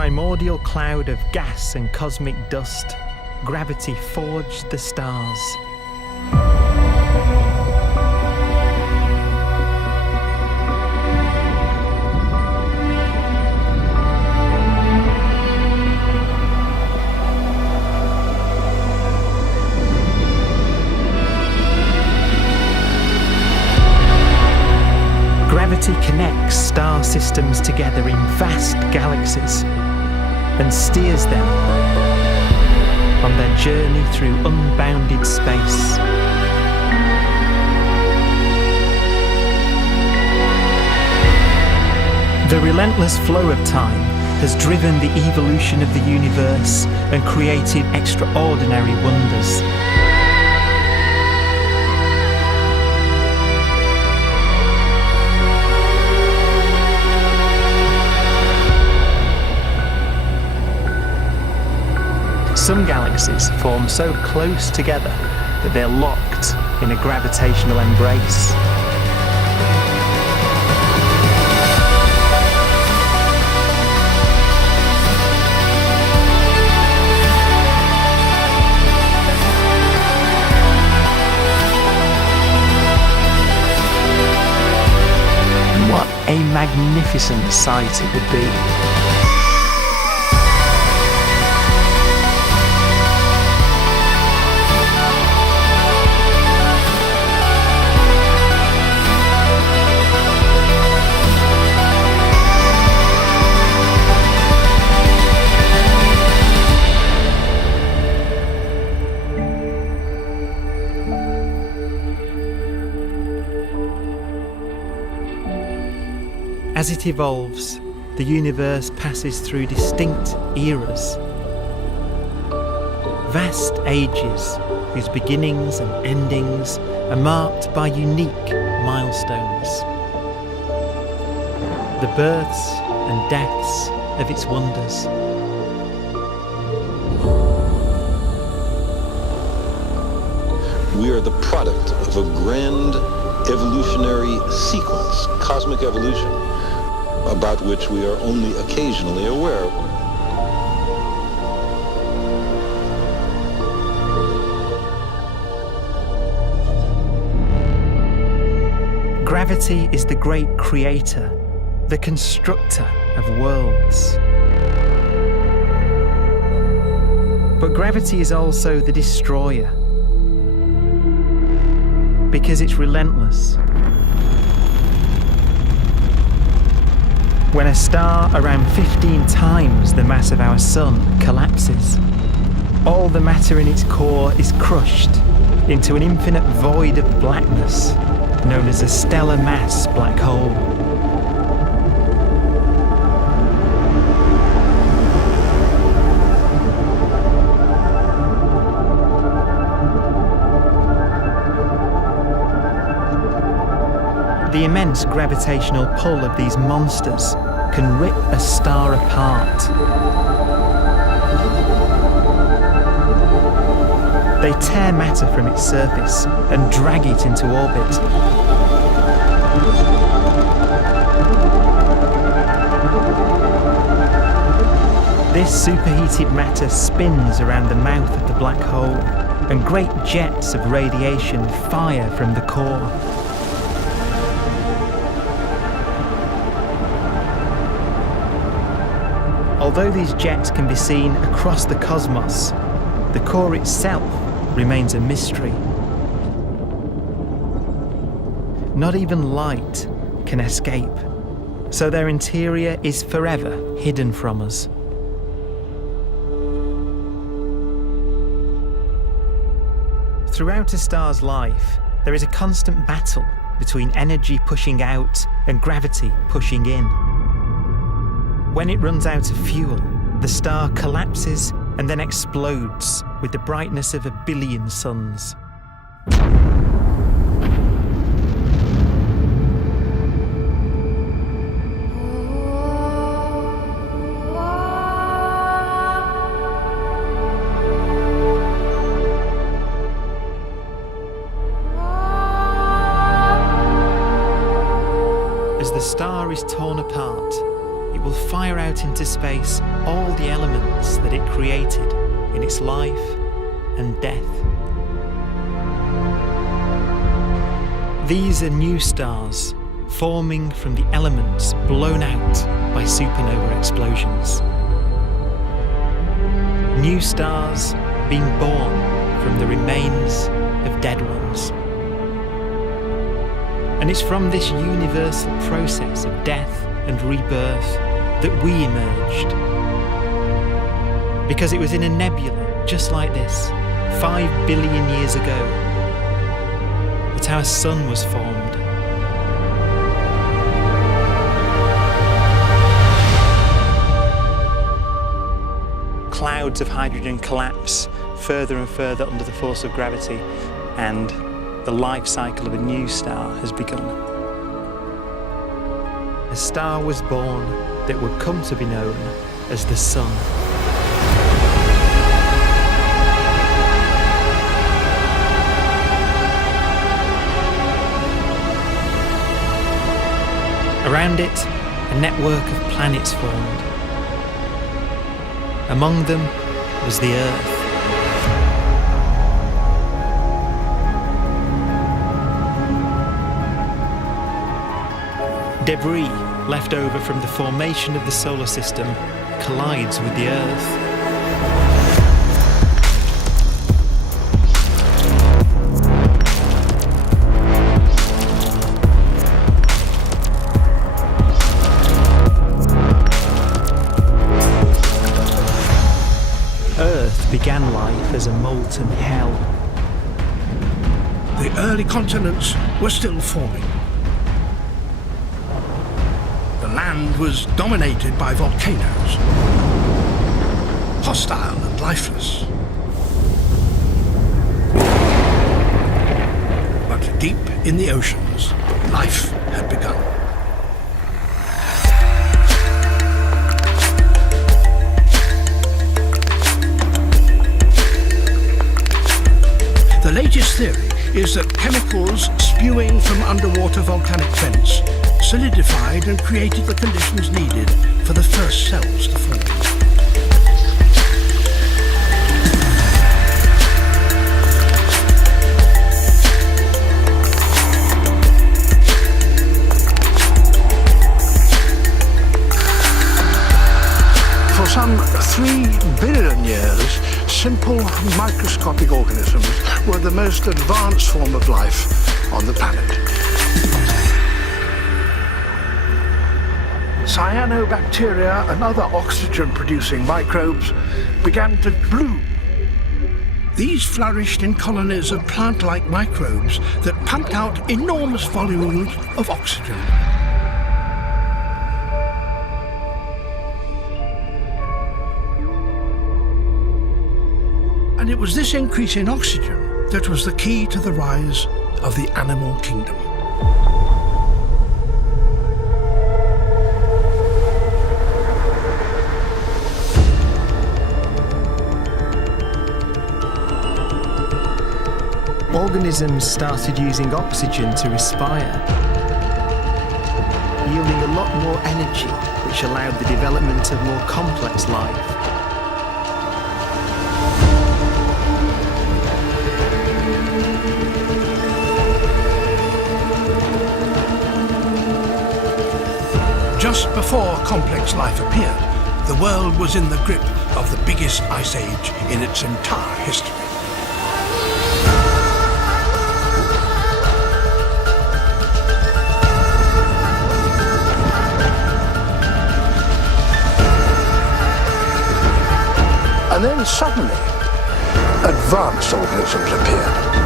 primordial cloud of gas and cosmic dust, gravity forged the stars. Gravity connects star systems together in vast galaxies and steers them on their journey through unbounded space. The relentless flow of time has driven the evolution of the universe and created extraordinary wonders. Some galaxies form so close together that they're locked in a gravitational embrace. What a magnificent sight it would be. As it evolves, the universe passes through distinct eras. Vast ages whose beginnings and endings are marked by unique milestones. The births and deaths of its wonders. We are the product of a grand evolutionary sequence, cosmic evolution, about which we are only occasionally aware. Gravity is the great creator, the constructor of worlds. But gravity is also the destroyer, because it's relentless. When a star around 15 times the mass of our sun collapses, all the matter in its core is crushed into an infinite void of blackness known as a stellar mass black hole. The immense gravitational pull of these monsters can rip a star apart. They tear matter from its surface and drag it into orbit. This superheated matter spins around the mouth of the black hole, and great jets of radiation fire from the core. Although these jets can be seen across the cosmos, the core itself remains a mystery. Not even light can escape, so their interior is forever hidden from us. Throughout a star's life, there is a constant battle between energy pushing out and gravity pushing in. When it runs out of fuel, the star collapses and then explodes with the brightness of 1 billion suns. As the star is torn apart, it will fire out out into space all the elements that it created in its life and death. These are new stars forming from the elements blown out by supernova explosions. New stars being born from the remains of dead ones. And it's from this universal process of death and rebirth that we emerged. Because it was in a nebula just like this, 5 billion years ago, that our sun was formed. Clouds of hydrogen collapse further and further under the force of gravity, and the life cycle of a new star has begun. A star was born that would come to be known as the Sun. Around it, a network of planets formed. Among them was the Earth. Debris left over from the formation of the solar system collides with the Earth. Earth began life as a molten hell. The early continents were still forming. The land was dominated by volcanoes, hostile and lifeless. But deep in the oceans, life had begun. The latest theory is that chemicals spewing from underwater volcanic vents solidified and created the conditions needed for the first cells to form. For some 3 billion years, simple microscopic organisms were the most advanced form of life on the planet. Cyanobacteria and other oxygen-producing microbes began to bloom. These flourished in colonies of plant-like microbes that pumped out enormous volumes of oxygen. And it was this increase in oxygen that was the key to the rise of the animal kingdom. Organisms started using oxygen to respire, yielding a lot more energy, which allowed the development of more complex life. Just before complex life appeared, the world was in the grip of the biggest ice age in its entire history. And then suddenly, advanced organisms appeared.